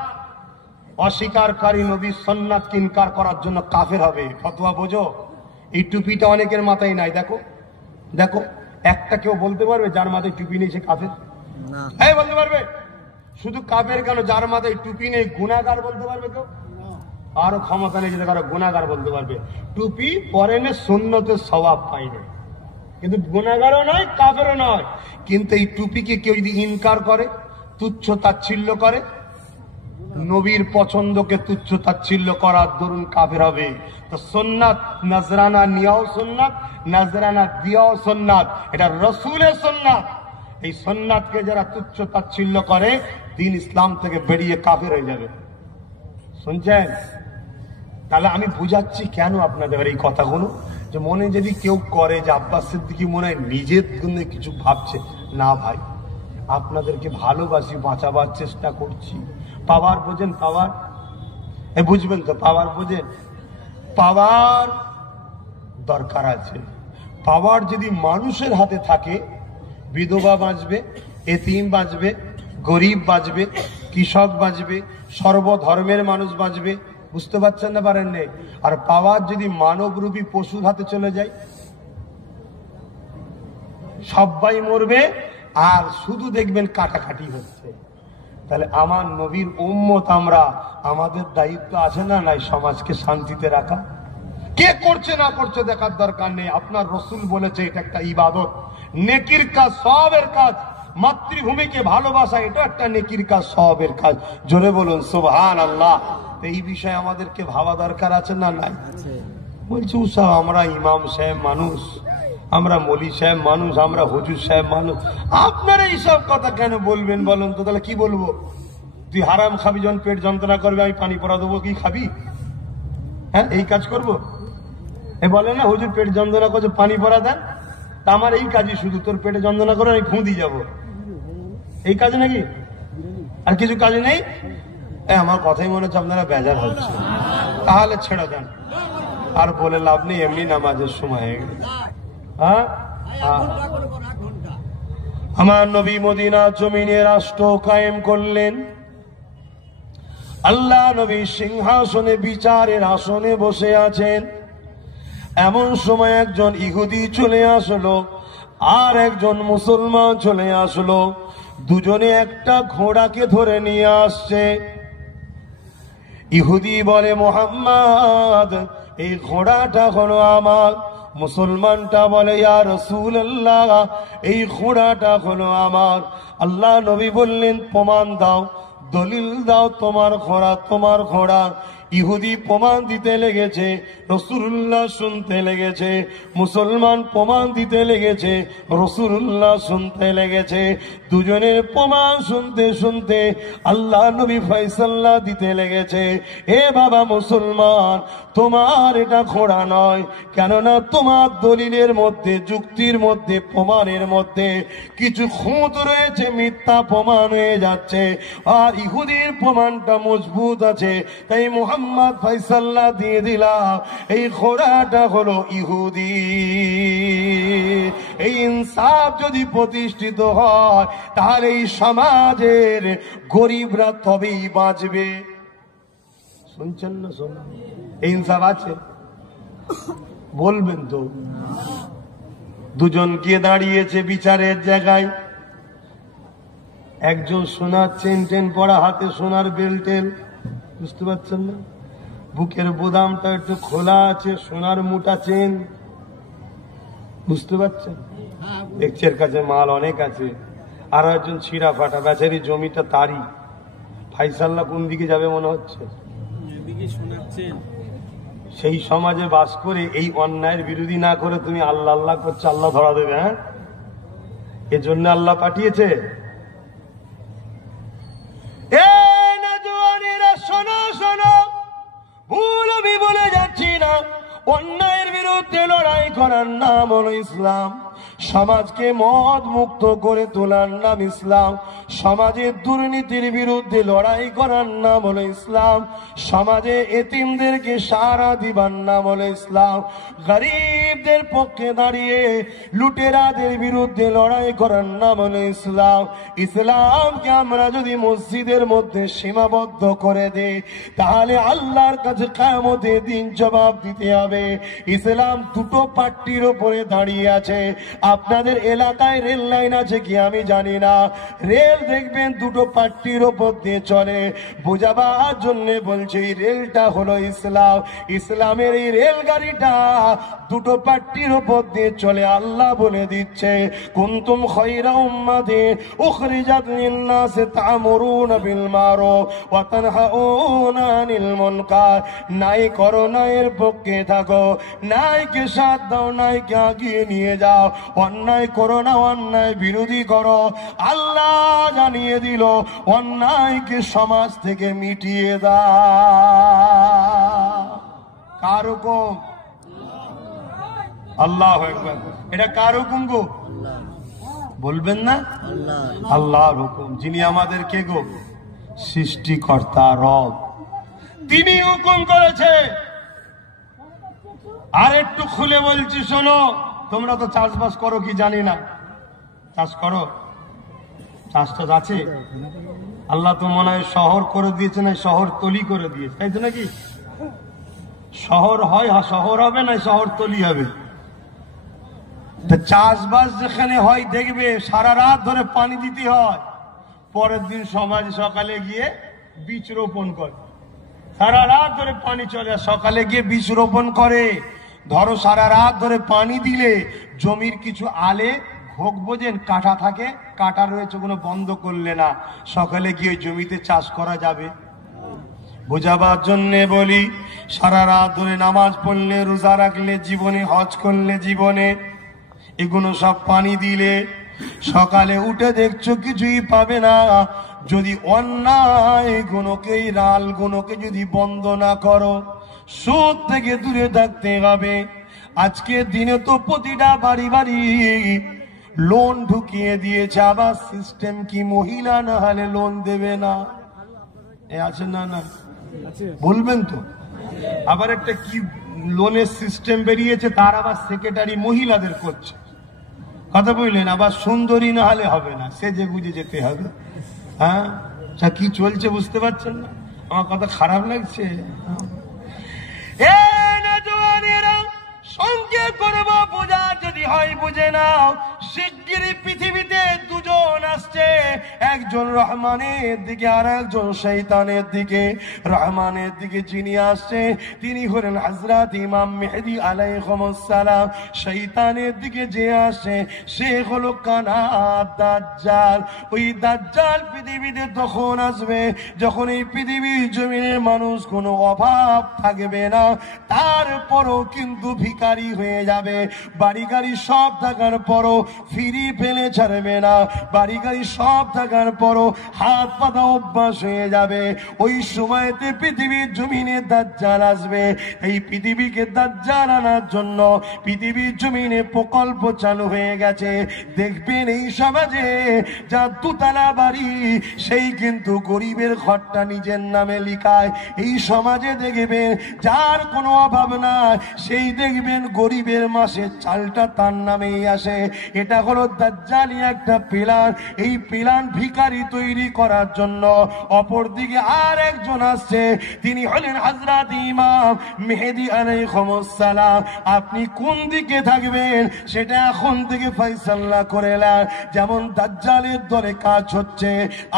অস্বীকারী নবীর সুন্নাতকে ইনকার করার জন্য কাফের হবে। ফতোয়া বোঝো? এই টুপিটা অনেকের মাথায় নাই, দেখো দেখো, একটা কেউ বলতে পারবে যার মাথায় টুপি নেই সে কাফের? হ্যাঁ বলতে পারবে? শুধু কাফের কেন, যার মাথায় টুপি নেই গুনাহগার বলতে পারবে কেউ? আরো ক্ষমতা নেই যে কারো গুনাহগার বলতে পারবে। টুপি পরেনে সুন্নতের সওয়াব পাইনি, কিন্তু গুনাহগারও নয় কাফেরও নয়। কিন্তু এই টুপিকে কেউ যদি ইনকার করে, তুচ্ছ তাচ্ছিল্য করে, নবীর পছন্দকে তুচ্ছ তাচ্ছিল্য করার দরুন কাফের হবে। তো সুন্নাত নজরানা নিয়াও সুন্নাত, নজরানা দিয়াও সুন্নাত, এটা রাসূলের সুন্নাত। এই সুন্নাতকে যারা তুচ্ছ তাচ্ছিল্য করে, দ্বীন ইসলাম থেকে বেরিয়ে কাফের হয়ে যাবে। শুনছেন? তাহলে আমি বুঝাচ্ছি কেন আপনাদের এই কথাগুলো, যে মনে যদি কেউ করে যে আব্বাস সিদ্দিকী মনে হয় নিজের জন্য কিছু ভাবছে, না ভাই, আপনাদেরকে ভালোবাসি, বাঁচাবার চেষ্টা করছি। পাওয়ার বোঝেন? পাওয়ার বুঝবেন তো? পাওয়ার বোঝেন? পাওয়ার দরকার আছে। পাওয়ার যদি মানুষের হাতে থাকে, বিধবা বাঁচবে, এতিম বাঁচবে, গরিব বাঁচবে, কৃষক বাঁচবে, সর্বধর্মের মানুষ বাঁচবে। বুঝতে পারছেন না পারেন নেই? আর পাওয়ার যদি মানবরূপী পশুর হাতে চলে যায়, সবাই মরবে আর শুধু দেখবেন কাটাকাটি হচ্ছে। তাহলে আমার নবীর উম্মত আমরা, আমাদের দায়িত্ব আছে না নাই সমাজকে শান্তিতে রাখা? কে করছে না করছে দেখার দরকার নেই। আপনার রসুল বলেছে এটা একটা ইবাদত, নেকির কাজ, সওয়াবের কাজ। মাতৃভূমিকে ভালোবাসা এটা একটা নেকির কাজ, সওয়াবের কাজ। জোরে বলুন সুবহানাল্লাহ। এই বিষয়ে আমাদেরকে ভাবা দরকার আছে না নাই? বলছি উৎসাহ, আমরা ইমাম সাহেব মানুষ, আমরা মলি সাহেব মানুষ, আমরা হুজুর সাহেব মানুষ, আপনারা এইসব কথা কেন বলবেন বলুন তো? তাহলে কি বলবো? তুই হারাম খাবি, যখন পেট যন্ত্রণা করবে আমি পানি পড়া দেবো, কি খাবি? হ্যাঁ, এই কাজ করবো? এ বলে না হুজুর পেট যন্ত্রণা করছে পানি পড়া দেন, তা আমার এই কাজই, শুধু তোর পেটে যন্ত্রণা করে আমি ফুঁ দিয়ে যাবো, এই কাজ নাকি? আর কিছু কাজ নেই? আমার কথাই মনে হচ্ছে আপনারা বেজার হচ্ছে। তাহলে ছেড়ে দেন, আর বলে লাভ নেই, এমনি নামাজের সময় হয়ে গেছে। হ্যাঁ, আমার নবী মদিনা জমিনে রাষ্ট্র কায়েম করলেন। আল্লাহ নবী সিংহাসনে বিচারের আসনে বসে আছেন। এমন সময় একজন ইহুদি চলে আসলো, আর একজন মুসলমান চলে আসলো। দুজনে একটা ঘোড়াকে ধরে নিয়ে আসছে। ইহুদি বলে, মুহাম্মদ, এই ঘোড়াটা হলো আমার। মুসলমানটা বলে, ইয়া রাসূলুল্লাহ, এই ঘোড়াটা হলো আমার। আল্লাহ নবী বললেন, প্রমাণ দাও, দলিল দাও, তোমার ঘোড়া, তোমার ঘোড়া। ইহুদি প্রমাণ দিতে লেগেছে, রাসূলুল্লাহ শুনতে লেগেছে। মুসলমান প্রমাণ দিতে লেগেছে, রাসূলুল্লাহ শুনতে লেগেছে। দুজনের প্রমাণ শুনতে শুনতে আল্লাহ নবী ফয়সালা দিতে লেগেছে। এ বাবা মুসলমান, তোমার এটা ঘোড়া নয়, কেননা তোমার দলিলের মধ্যে, যুক্তির মধ্যে, প্রমাণের মধ্যে কিছু খুঁত রয়েছে, মিথ্যা প্রমাণ হয়ে যাচ্ছে। আর ইহুদির প্রমাণটা মজবুত আছে, তাই মুহাম্মদ ফয়সালা দিয়ে দিলাম, এই ঘোড়াটা হলো ইহুদি। এই ইনসাফ যদি প্রতিষ্ঠিত হয়, তাহলে এই সমাজের গরিবরা তবেই বাঁচবে। শুনছেন না? শোনেন, এই ইনসাফ আছে? বলবেন তো? দুজন গিয়ে দাঁড়িয়েছে বিচারের জায়গায়। একজন সোনার চেন টেন পরা, হাতে সোনার বেল্টেল, বুঝতে পারছেন না? বুকের বোদামটা একটু খোলা আছে, সোনার মোটা চেন। বুঝতে পারছেন? দেখছি এর কাছে মাল অনেক আছে, আর একজন ছিঁড়া ফাটা বেচারি, জমিটা তারই। ফাইসাল্লাহ কোন দিকে যাবে মনে হচ্ছে? সেই সমাজে বাস করে এই অন্যায়ের বিরোধী না করে তুমি আল্লাহ আল্লাহ করছো, আল্লাহ ধরা দেবে। হ্যাঁ, এজন্য আল্লাহ পাঠিয়েছে। শোনো শোনো, ভুল আমি বলে যাচ্ছি না। অন্যায়ের বিরুদ্ধে লড়াই করার নাম হলো ইসলাম। সমাজকে মদ মুক্ত করে তোলার নাম ইসলাম। সমাজের দুর্নীতির বিরুদ্ধে লড়াই করার নাম হলো ইসলাম। সমাজে এতিমদেরকে সাহারা দিবার নাম হলো ইসলাম। গরিবদের পক্ষে দাঁড়িয়ে লুটেরাদের বিরুদ্ধে লড়াই করার নাম হলো ইসলাম। ইসলামকে আমরা যদি মসজিদের মধ্যে সীমাবদ্ধ করে দেই, তাহলে আল্লাহর কাছে কিয়ামতের দিন জবাব দিতে হবে। ইসলাম দুটো পাট্টির উপরে দাঁড়িয়ে আছে। আপনাদের এলাকায় রেল লাইন আছে কি আমি জানি না, রেল দেখবেন দুটো পাট্টির উপর দিয়ে চলে। বোঝাবার জন্য বলছে এই রেলটা হলো ইসলাম। ইসলামের এই রেলগাড়িটা দুটো পাট্টির উপর দিয়ে চলে। আল্লাহ বলে দিচ্ছে, কুনতুম খায়রা উম্মাতিন উখরিজাত লিন-নাস তা'মুরুনা বিল মারুফ ওয়া তানহাউনা আনিল মুনকার। নাই করো, নাইয়ের পক্ষে থাকো, নাইকে সাথ দাও, নাইকে আগিয়ে নিয়ে যাও। অন্যায় করো না, অন্যায় বিরোধী করো। আল্লাহ জানিয়ে দিল অন্যায়কে সমাজ থেকে মিটিয়ে দাও। কার হুকুম? আল্লাহু আকবার। এটা কার হুকুম গো? বলবেন না? আল্লাহর হুকুম। যিনি আমাদের কে গো? সৃষ্টিকর্তা রব, তিনি হুকুম করেছে। আর একটু খুলে বলছি শোনো, তোমরা তো চাষবাস করো কি জানি না, চাষ করো? চাষটাস আছে? আল্লাহ তো মনে হয় শহর করে দিয়েছে, না শহর তলি করে দিয়েছে, তাই তো নাকি? শহর হয়, শহর হবে না শহর তলি হবে। চাষবাস যেখানে হয় দেখবে সারা রাত ধরে পানি দিতে হয়, পরের দিন সমাজ সকালে গিয়ে বীজ রোপণ করে। সারা রাত ধরে পানি চলে, সকালে গিয়ে বীজ রোপণ করে। ধরো সারা রাত ধরে পানি দিলে জমির কিছু আলে ভোগ বোঝেন কাটা থাকে, কাটা রয়েছে, কোনো বন্ধ করলে না, সকালে গিয়ে জমিতে চাষ করা যাবে? বোঝাবার জন্য বলি, সারা রাত ধরে নামাজ পড়লে, রোজা রাখলে জীবনে, হজ করলে জীবনে, এগুলো সব পানি দিলে সকালে উঠে দেখছো কিছুই পাবে না। যদি অন্যায় গুণকে, রাল গুণকে যদি বন্ধ না করো, সুদ থেকে দূরে থাকতে হবে। আজকে দিনে তো প্রতিটা বাড়ি বাড়ি লোন ঢুকিয়ে দিয়েছে। আবার সিস্টেম কি, মহিলা না হলে লোন দেবে না, এ আছে না? না বলবেন তো। আবার একটা কি লোনের সিস্টেম বেরিয়েছে, তার আবার সেক্রেটারি মহিলাদের করছে। কথা বললেন? আবার সুন্দরী না হলে হবে না, সেজে গুজে যেতে হবে। হ্যাঁ, কি চলছে বুঝতে পারছেন না? আমার কথা খারাপ লাগছে? সংক্ষেপ করবো, বোঝা যদি হয় বুঝে নাও। শিগগিরই পৃথিবীতে দুজন আসছে, একজন রহমানের দিকে আর একজন শয়তানের দিকে। রহমানের দিকে যিনি আসছে তিনি হলেন হযরত ইমাম মেহেদী আলাইহিস সালাম। শয়তানের দিকে যে আসে সে হলো কানা দাজ্জাল। ওই দাজ্জাল পৃথিবীতে তখন আসবে যখন এই পৃথিবীর জমিনে মানুষ কোনো অভাব থাকবে না, তারপরও কিন্তু ভিখারি হয়ে যাবে। বাড়ি গাড়ি সব থাকার পরও ফিরি ফেলে ছাড়বে না, বাড়ি গাড়ি সব থাকার পরও হাত পাতা অভ্যাস হয়ে যাবে। ওই সময়তে পৃথিবীর জমিনে দাজ্জাল আসবে। এই পৃথিবীকে দাজ্জাল আনার জন্য পৃথিবীর জমিনে প্রকল্প চালু হয়ে গেছে। দেখবেন এই সমাজে যা দুতলা বাড়ি, সেই কিন্তু গরিবের ঘরটা নিজের নামে লিখায়। এই সমাজে দেখবেন যার কোনো অভাব নাই, সেই দেখবেন গরিবের মাসে চালটা তার নামেই আসে। এটা হলো দাজ্জালি একটা প্ল্যান। এই প্ল্যান ভিখারি তৈরি করার জন্য। অপরদিকে আর একজন আসছে, তিনি হলেন হযরত ইমাম মেহেদী আলাইহিস সালাম। আপনি কোন দিকে থাকবেন সেটা এখন থেকে ফয়সালা করে নেন। যেমন দাজ্জালের দলে কাজ হচ্ছে,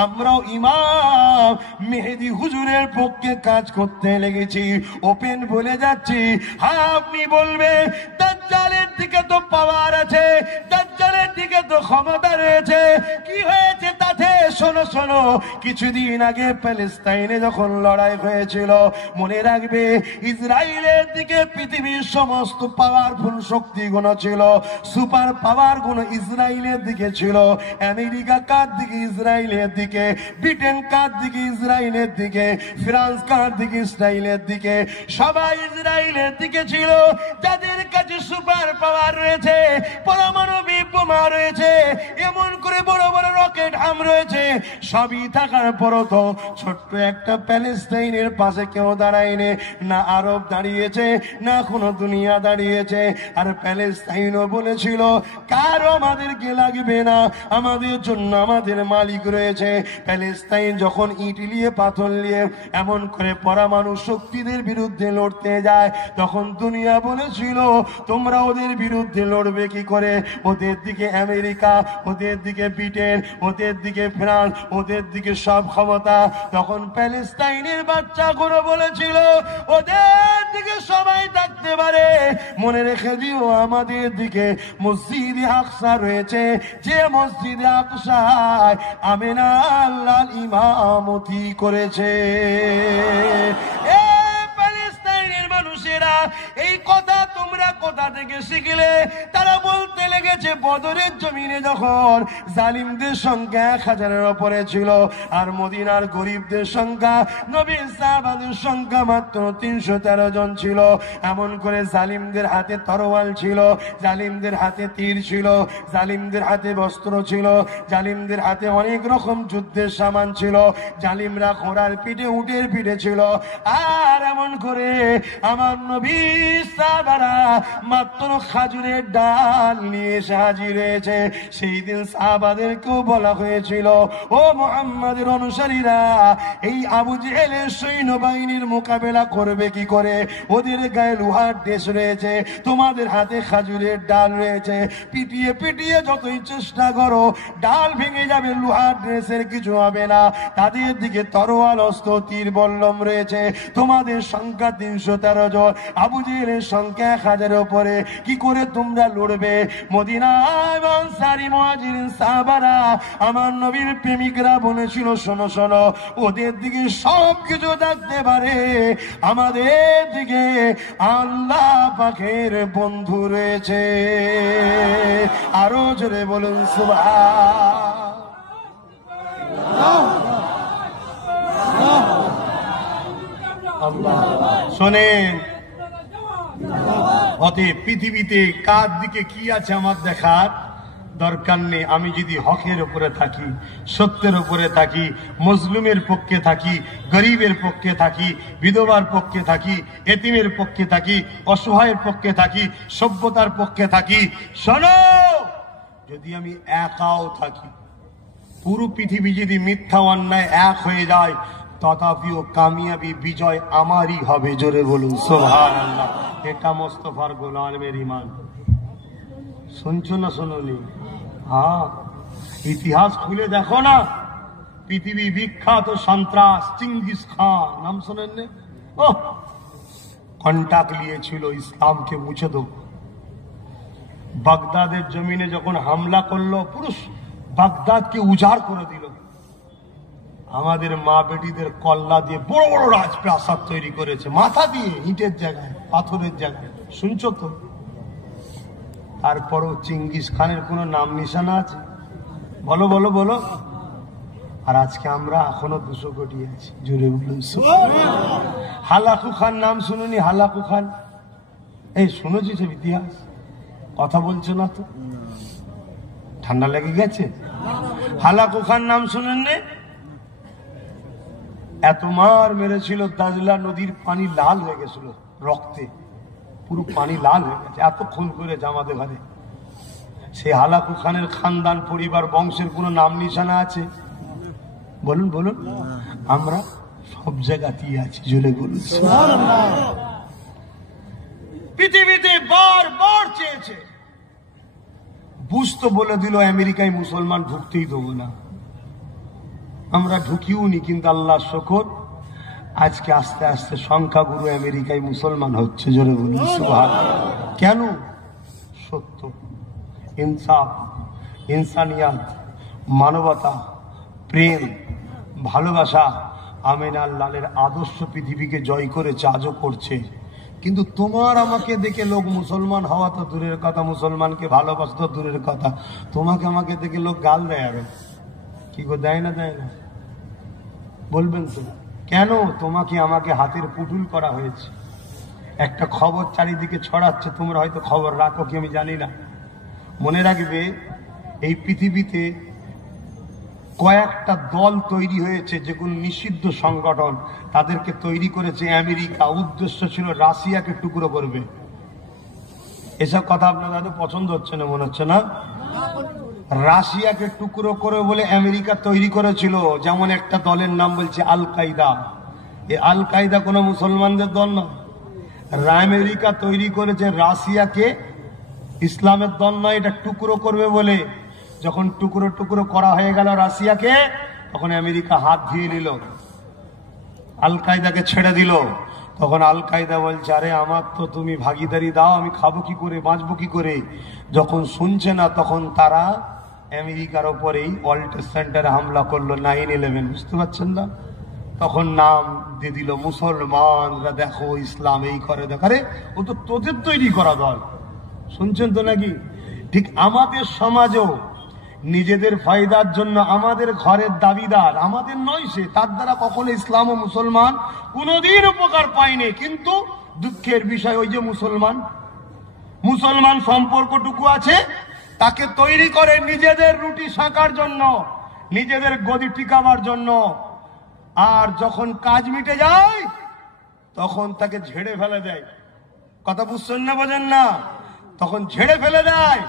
আমরাও ইমাম মেহেদী হুজুরের পক্ষে কাজ করতে লেগেছি। ওপেন বলে যাচ্ছি, হ্যাঁ আপনি বলবেন দাজ্জাল দাজ্জালের দিকে তো পাওয়ার আছে, দাজ্জালের দিকে তো ক্ষমতা রয়েছে। কি হয়েছে তাতে? শোনো শোনো, কিছুদিন আগে প্যালেস্টাইনে যখন লড়াই হয়েছিল, মনে রাখবে ইসরায়েলের দিকে পৃথিবীর সমস্ত পাওয়ারফুল শক্তিগুলো ছিল, সুপার পাওয়ার গুলো ইসরায়েলের দিকে ছিল। আমেরিকা কার দিকে? ইসরায়েলের দিকে। ব্রিটেন কার দিকে? ইসরায়েলের দিকে। ফ্রান্স কার দিকে? ইসরায়েলের দিকে। সবাই ইসরায়েলের দিকে ছিল। যাদের কাছে সুপার পাওয়ার রয়েছে, পারমাণবিক বোমা রয়েছে, এমন করে বড় বড় রকেট হাম রয়েছে, সবই থাকার পরও তো ছোট্ট একটা প্যালেস্টাইনের পাশে কেউ দাঁড়ায়নি। না আরব দাঁড়িয়েছে, না কোনো দুনিয়া দাঁড়িয়েছে। আর প্যালেস্টাইনও বলেছিল কারো আমাদেরকে লাগবে না, আমাদের জন্য আমাদের মালিক রয়েছে। প্যালেস্টাইন যখন ইট নিয়ে পাথর নিয়ে এমন করে পরমাণু শক্তিদের বিরুদ্ধে লড়তে যায়, তখন দুনিয়া বলেছিল তোমরা ওদের বিরুদ্ধে লড়বে কি করে? ওদের দিকে আমেরিকা, ওদের দিকে ব্রিটেন, ওদের দিকে ফ্রান্স, ওদের দিকে সব ক্ষমতা। তখন প্যালেস্টাইনের বাচ্চাগুলো বলেছিল ওদের দিকে সবাই থাকতে পারে, মনে রেখে দিও আমাদের দিকে মসজিদে আকসা রয়েছে, যে মসজিদে আকসায় আমিনা আল্লাহ ইমামতি করেছে। এই কথা তোমরা কোথা থেকে শিখলে? তারা বলতে লেগেছে বদরের জমিনে যখন জালিমদের সংখ্যা 1000-এর উপরে ছিল, আর মদিনার গরিবদের সংখ্যা, নবীর সাহাবাদের সংখ্যা মাত্র 313 জন ছিল। এমন করে জালিমদের হাতে তরোয়াল ছিল, জালিমদের হাতে তীর ছিল, জালিমদের হাতে বস্ত্র ছিল, জালিমদের হাতে অনেক রকম যুদ্ধের সামান ছিল, জালিমরা ঘোড়ার পিঠে, উটের পিঠে ছিল। আর এমন করে আমার নবীর সাহাবারা মাত্র খাজুরের ডাল নিয়ে এসে হাজির হয়েছে। সেই দিন সাহাবাদেরকেও বলা হয়েছিল ও মুহাম্মাদের অনুসারীরা, এই আবু জেহেলের সৈন্যবাহিনীর মোকাবেলা করবে কি করে? ওদের গায়ে লোহার ড্রেস রয়েছে, তোমাদের হাতে খাজুরের ডাল রয়েছে, পিটিয়ে পিটিয়ে যতই চেষ্টা করো ডাল ভেঙে যাবে, লোহার ড্রেসের কিছু হবে না। তাদের দিকে তরোয়াল, অস্ত্র, তীর, বল্লম রয়েছে, তোমাদের সংখ্যা 313 জন, আবু জেহেলের সংখ্যা 1000-এর উপরে। কি করে তোমরা লড়বে? মদিনায় আনসারী মুহাজিরিন সাহাবারা, আমার নবীর প্রেমিকরা বলেছিল শোনো শোনো, ওদের দিকে সব কিছু থাকতে পারে, আমাদের দিকে আল্লাহ পাকের বন্ধু রয়েছে। আরো জোরে বলুন সুবহানাল্লাহ। শোনেন, অতএব পৃথিবীতে কার দিকে কি আছে আমার দেখার দরকার নেই। আমি যদি হকের উপরে থাকি, সত্যের উপরে থাকি, মজলুমের পক্ষে থাকি, গরিবের পক্ষে থাকি, বিধবার পক্ষে থাকি, এতিমের পক্ষে থাকি, অসহায়ের পক্ষে থাকি, সভ্যতার পক্ষে থাকি, শোনো, যদি আমি একাও থাকি, পুরো পৃথিবী যদি মিথ্যা অন্যায় এক হয়ে যায়, তথাপিও কামিয়াবি বিজয় আমারই হবে। জোরে বলুন সুবহানাল্লাহ। এটা মোস্তফার গোলামের ঈমান। শুনছো না শোনোনি? হ্যাঁ, ইতিহাস খুলে দেখো না, পৃথিবী বিখ্যাত সন্ত্রাস চিঙ্গিস খান, নাম শোনেন? ও কন্টাক্ট নিয়েছিল ইসলামকে মুছে দেবো। বাগদাদের জমিনে যখন হামলা করলো, পুরুষ বাগদাদকে উজাড় করে দিল। আমাদের মা বেটিদের কল্লা দিয়ে বড় বড় রাজপ্রাসাদ তৈরি করেছে, মাথা দিয়ে, ইটের জায়গায়, পাথরের জায়গায়। শুনছো তো? তারপরও চিঙ্গিস খানের কোনো নাম নিশানা আছে? বলো বলো বলো। আর আজকে আমরা এখনো 200 কোটি আছি। জোরে বলুন। হালাকু খান নাম শুনুনি? হালাকু খান, এই শুনেছি সব ইতিহাস, কথা বলছো না তো? ঠান্ডা লেগে গেছে? হালাকু খান নাম শুনেন? এত মার মেরেছিল, দাজলা নদীর পানি লাল হয়ে গেছিল রক্তে, পুরো পানি লাল হয়ে গেছে, এত খুন করে জামাতে ঘরে। সেই হালাকু খানের খানদান, পরিবার, বংশের কোন নাম নিশানা আছে? বলুন বলুন। আমরা সব জায়গাতেই আছি। জোরে বলুন। পৃথিবীতে বারবার চেয়েছে, বুশ তো বলে দিল আমেরিকায় মুসলমান ঢুকতেই দেবো না, আমরা ঢুকিও নি। কিন্তু আল্লাহ শুকর, আজকে আস্তে আস্তে সংখ্যাগুরু আমেরিকায় মুসলমান হচ্ছে। জোরে বলুন সুবহানাল্লাহ। কেন? সত্য, ইনসাফ, ইনসানিয়াত, মানবতা, প্রেম, ভালোবাসা, আমিনার লালের আদর্শ পৃথিবীকে জয় করেছে, আজও করছে। কিন্তু তোমার আমাকে দেখে লোক মুসলমান হওয়া তো দূরের কথা, মুসলমানকে ভালোবাসা তো দূরের কথা, তোমাকে আমাকে দেখে লোক গাল দেয়। আরে কি গো, দেয় না? দেয় না? বলবেন তো কেন? তোমাকে আমাকে হাতের পুতুল করা হয়েছে। একটা খবর চারিদিকে ছড়াচ্ছে, তোমরা হয়তো খবর রাখো কি আমি জানি না। মনে রাখবে, এই পৃথিবীতে কয়েকটা দল তৈরি হয়েছে যেগুলো নিষিদ্ধ সংগঠন, তাদেরকে তৈরি করেছে আমেরিকা। উদ্দেশ্য ছিল রাশিয়াকে টুকরো করবে। এসব কথা আপনাদের হয়তো পছন্দ হচ্ছে না, মনে হচ্ছে না? রাশিয়াকে টুকরো করে বলে আমেরিকা তৈরি করেছিল। যেমন একটা দলের নাম বলছে আল কায়দা। এই আল কায়দা কোনো মুসলমানদের দল না। আমেরিকা তৈরি করেছে রাশিয়াকে ইসলামের দল নয়, এটা টুকরো করবে বলে। যখন টুকরো টুকরো করা হয়ে গেল রাশিয়াকে, তখন আমেরিকা হাত ধুয়ে নিল, আল কায়দাকে ছেড়ে দিল। তখন আল কায়দা বলছে, আরে আমার তো তুমি ভাগিদারি দাও, আমি খাবো কি করে, বাঁচবো কি করে? যখন শুনছে না, তখন তারা আমেরিকার ওপরেই ওয়ার্ল্ড ট্রেড সেন্টারে হামলা করলো 9/11। বুঝতে পারছেন না? তখন নাম দিয়ে দিল মুসলমানরা, দেখো ইসলাম এই করে। দেখারে ও তো তোদের তৈরি করা দল। শুনছেন তো নাকি? ঠিক আমাদের সমাজও নিজেদের ফায়দার জন্য আমাদের ঘরের দাবিদার, আমাদের নয় সে, তার দ্বারা কখনো ইসলাম ও মুসলমান কোনোদিন উপকার পায়নি। কিন্তু দুঃখের বিষয়, ওই যে মুসলমান সম্পর্কটুকু আছে, তাকে তৈরি করে নিজেদের রুটি শাঁকার জন্য, নিজেদের গদি টিকাবার জন্য। আর যখন কাজ মিটে যায়, তখন তাকে ঝেড়ে ফেলে দেয়। কথা বুঝছেন না, বোঝেন না? তখন ঝেড়ে ফেলে দেয়।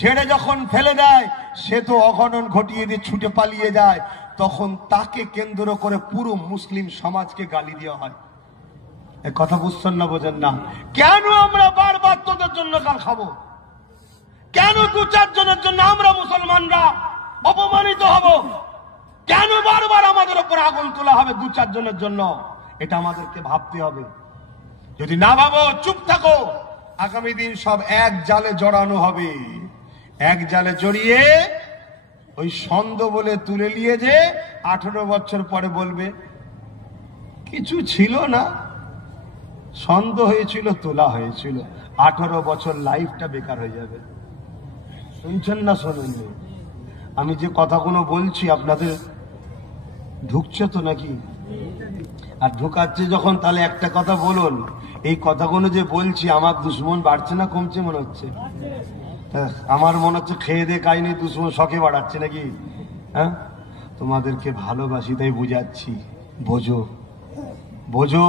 ঝেড়ে যখন ফেলে দেয়, সে তো অঘটন ঘটিয়ে দিয়ে ছুটে পালিয়ে যায়। তখন তাকে কেন্দ্র করে পুরো মুসলিম সমাজকে গালি দেওয়া হয়। কথা বুঝছেন না, বোঝেন না? কেন আমরা বারবার তোদের জন্য গাল খাবো? কেন 2-4 জনের জন্য আমরা মুসলমানরা অপমানিত হব? কেন বারবার আমাদের উপর আগুন তোলা হবে 2-4 জনের জন্য? এটা আমাদেরকে ভাবতে হবে। যদি না ভাবো, চুপ থাকো, আগামী দিন সব এক জালে জড়ানো হবে। এক জালে জড়িয়ে ওই সন্দ বলে তুলে নিয়ে যে 18 বছর পরে বলবে কিছু ছিল না, সন্দ হয়েছিল, তোলা হয়েছিল। 18 বছর লাইফটা বেকার হয়ে যাবে। শুনছেন না শোনেননি? আমি যে কথাগুলো বলছি আপনাদের ঢুকছে তো নাকি? আর ঢুকাচ্ছে যখন, তাহলে একটা কথা বলুন, এই কথাগুলো যে বলছি, আমার দুশ্মন বাড়ছে না কমছে মনে হচ্ছে? আমার মনে হচ্ছে খেয়ে দে কাহিনী দুশ্মন শখে বাড়াচ্ছে নাকি? হ্যাঁ, তোমাদেরকে ভালোবাসি তাই বুঝাচ্ছি। বোঝো বোঝো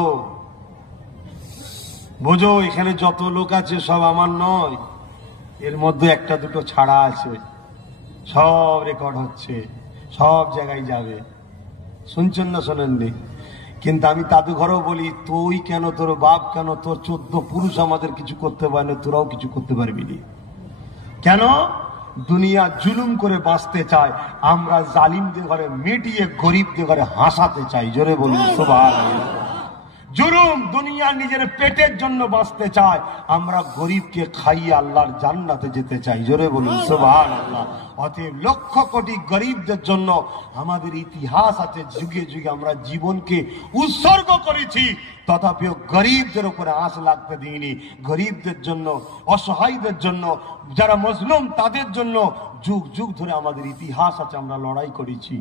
বোঝো, এখানে যত লোক আছে সব আমার নয়, এর মধ্যে 1-2 ছাড়া আছে। সব রেকর্ড হচ্ছে, সব জায়গায় যাবে। শুনছেন না শোনেননি? কিন্তু আমি দাদু ঘরেও বলি, তুই কেন, তোর বাপ কেন, তোর 14 পুরুষ আমাদের কিছু করতে পারে না, তোরাও কিছু করতে পারবি না। কেন? দুনিয়া জুলুম করে বাঁচতে চায়, আমরা জালিমদের ঘরে মিটিয়ে গরিবদের ঘরে হাসাতে চাই। জোরে বলুন সুবহানাল্লাহ। জুলুম দুনিয়া নিজের পেটের জন্য বাঁচতে চায়, আমরা গরিবকে খাইয়ে আল্লাহর জান্নাতে যেতে চাই। জোরে বলুন সুবহানাল্লাহ। অতএব লক্ষ কোটি গরিবদের জন্য আমাদের ইতিহাস আছে, যুগে যুগে আমরা জীবনকে উৎসর্গ করেছি, তথাপিও গরিবদের উপরে আঁচ লাগতে দিইনি। গরিবদের জন্য, অসহায়দের জন্য, যারা মজলুম তাদের জন্য যুগ যুগ ধরে আমাদের ইতিহাস আছে, আমরা লড়াই করেছি,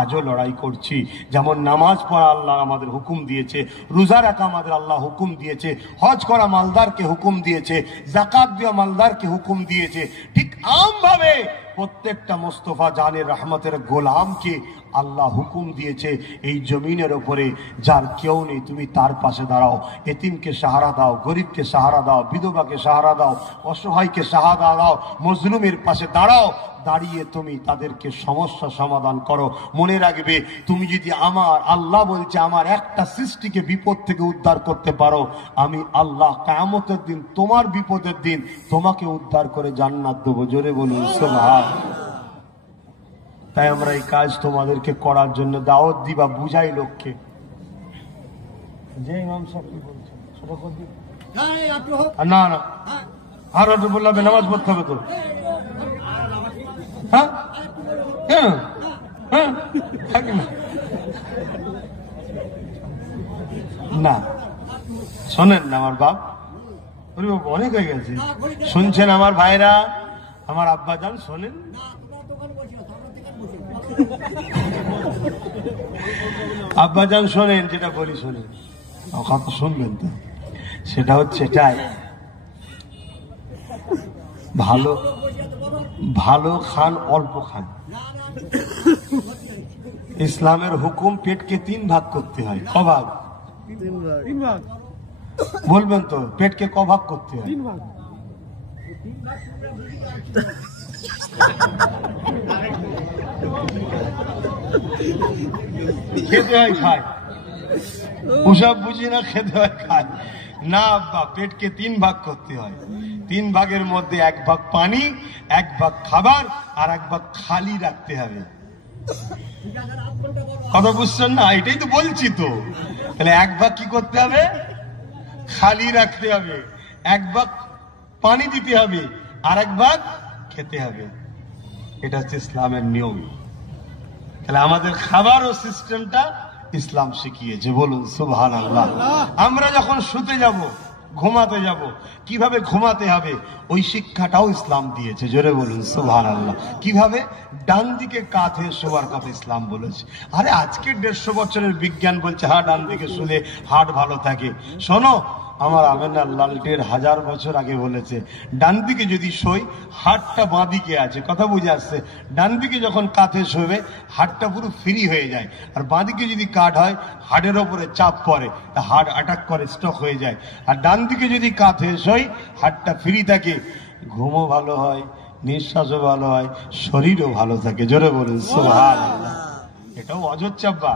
আজও লড়াই করছি। যেমন নামাজ পড়া আল্লাহ আমাদের হুকুম দিয়েছে, রোজা রাখা আমাদের আল্লাহ হুকুম দিয়েছে, হজ করা মালদারকে হুকুম দিয়েছে, যাকাত দেওয়া মালদারকে হুকুম দিয়েছে। ঠিক আমভাবে প্রত্যেকটা মোস্তফা জানের রহমতের গোলামকে আল্লাহ হুকুম দিয়েছে, এই জমিনের উপরে যার কেউ নেই তুমি তার পাশে দাঁড়াও, এতিমকে সাহারা দাও, গরিবকে সাহারা দাও, বিধবাকে সাহারা দাও, অসহায়কে সাহারা দাও, মজলুমের পাশে দাঁড়াও, দাঁড়িয়ে তুমি তাদেরকে সমস্যা সমাধান করো। মনে রাখবে, তুমি যদি আমার, আল্লাহ বলছে, আমার একটা সৃষ্টিকে বিপদ থেকে উদ্ধার করতে পারো, আমি আল্লাহ কিয়ামতের দিন, তোমার বিপদের দিন তোমাকে উদ্ধার করে জান্নাত দেবো। জোরে বলুন সুবহানাল্লাহ। তাই আমরা এই কাজ তোমাদেরকে করার জন্য দাওয়াত দিবা, বুঝাই লোককে। যে ইমাম সাহেব কি বলছেন সেটা করবি না, না আর একটু বললাম নামাজ পড়তে হবে তো। হ্যাঁ কেন? হ্যাঁ থাকে না না, শোনেন না আমার বাপ, অনেক হয়ে গেছে। শুনছেন আমার ভাইরা, আমার আব্বা যান, শোনেন। আব্বা যান শোনেন, যেটা বলি শোনেন, কথা শুনবেন তো। সেটা হচ্ছে এটাই, ভালো ভালো খান, অল্প খান। ইসলামের হুকুম পেটকে 3 ভাগ করতে হয়। ক ভাগ? 3 ভাগ। বলবেন তো, পেটকে ক ভাগ করতে হয়? 3 ভাগ। খেতে হয় খায়, ওসব বুঝি না, খেতে হয় খায় না আব্বা। পেটকে 3 ভাগ করতে হয়। 3 ভাগের মধ্যে 1 ভাগ পানি, 1 ভাগ খাবার, আর 1 ভাগ খালি রাখতে হবে। কথা বুঝছেন না? এটাই তো বলছি তো। তাহলে 1 ভাগ কি করতে হবে? খালি রাখতে হবে, 1 ভাগ পানি দিতে হবে, আর 1 ভাগ খেতে হবে। এটা হচ্ছে ইসলামের নিয়ম। তাহলে আমাদের খাবারও সিস্টেমটা ইসলাম শিখিয়েছে। বলুন সুবহানাল্লাহ। আমরা যখন শুতে যাব, ঘুমাতে যাব, কিভাবে ঘুমাতে হবে ওই শিক্ষাটাও ইসলাম দিয়েছে। জোরে বলুন সুবহানাল্লাহ। কিভাবে? ডান দিকে কাত হয়ে শোবার কথা ইসলাম বলেছে। আরে আজকে 150 বছরের বিজ্ঞান বলছে হ্যাঁ ডান দিকে শুলে হার্ট ভালো থাকে। শোনো, আমার আমেনা লালটের 1000 বছর আগে বলেছে ডান দিকে যদি শোই, হাড়টা বাঁ দিকে আছে। কথা বুঝে আসছে? ডান দিকে যখন কাঁধে শোবে হাড়টা পুরো ফ্রি হয়ে যায়, আর বাঁ দিকে যদি কাঠ হয় হাড়ের ওপরে চাপ পড়ে, তা হাড় অ্যাটাক করে, স্ট্রোক হয়ে যায়। আর ডান দিকে যদি কাঁধে শোই, হাড়টা ফ্রি থাকে, ঘুমও ভালো হয়, নিঃশ্বাসও ভালো হয়, শরীরও ভালো থাকে। জোরে বলুন সুবহানাল্লাহ। এটাও ওয়াজ হচ্ছে আব্বা,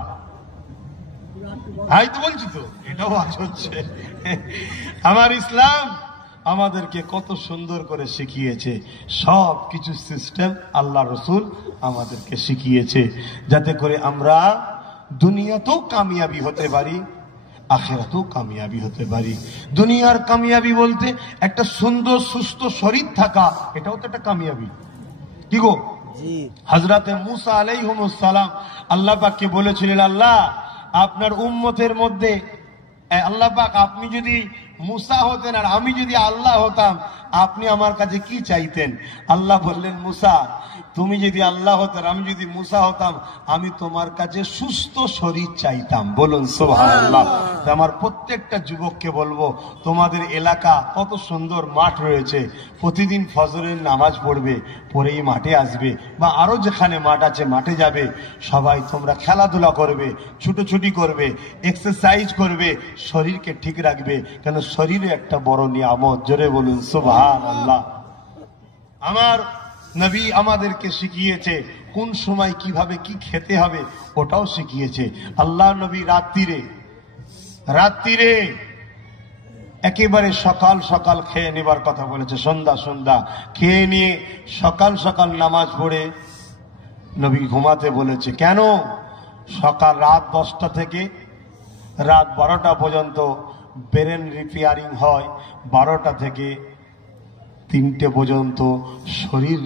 তাই তো বলছি তো, এটাও আজ হচ্ছে। আমার ইসলাম আমাদেরকে কত সুন্দর করে শিখিয়েছে। সব কিছু সিস্টেম আল্লাহ রসুল আমাদেরকে শিখিয়েছে, যাতে করে আমরা দুনিয়াতেও কামিয়াবি হতে পারি, আখিরাতেও কামিয়াবি হতে পারি। দুনিয়ার কামিয়াবি বলতে একটা সুন্দর সুস্থ শরীর থাকা, এটাও তো একটা কামিয়াবি। কি গো? হযরতে মুসা আলাইহিস সালাম আল্লাহ পাককে বলেছিলেন, আল্লাহ আপনার উম্মতের মধ্যে, আল্লাহ পাক আপনি যদি মুসা হতেন আর আমি যদি আল্লাহ হতাম, আপনি আমার কাছে কি চাইতেন? আল্লাহ বললেন, মুসা তুমি যদি আল্লাহ হতেন, আমি যদি মুসা হতাম, আমি তোমার কাছে সুস্থ শরীর চাইতাম। বলুন সুবহানাল্লাহ। আমার প্রত্যেকটা যুবককে বলবো, তোমাদের এলাকা কত সুন্দর মাঠ রয়েছে, প্রতিদিন ফজরের নামাজ পড়বে, পড়েই মাঠে আসবে, বা আরো যেখানে মাঠ আছে মাঠে যাবে। সবাই তোমরা খেলাধুলা করবে, ছুটোছুটি করবে, এক্সারসাইজ করবে, শরীরকে ঠিক রাখবে, কেন শরীরে একটা বড় নিয়ামত। জোরে বলুন সুবহানাল্লাহ। আমার নবী আমাদেরকে শিখিয়েছে কোন সময় কিভাবে কি খেতে হবে, ওটাও শিখিয়েছে। আল্লাহ নবী রাত্রিরে একেবারে সকাল সকাল খেয়ে নেবার কথা বলেছে। সন্ধ্যা খেয়ে নিয়ে সকাল সকাল নামাজ পড়ে নবী ঘুমাতে বলেছে। কেন? সকাল রাত 10টা থেকে রাত 12টা পর্যন্ত ব্রেন রিপেয়ারিং হয়, 12টা থেকে 3টে পর্যন্ত শরীর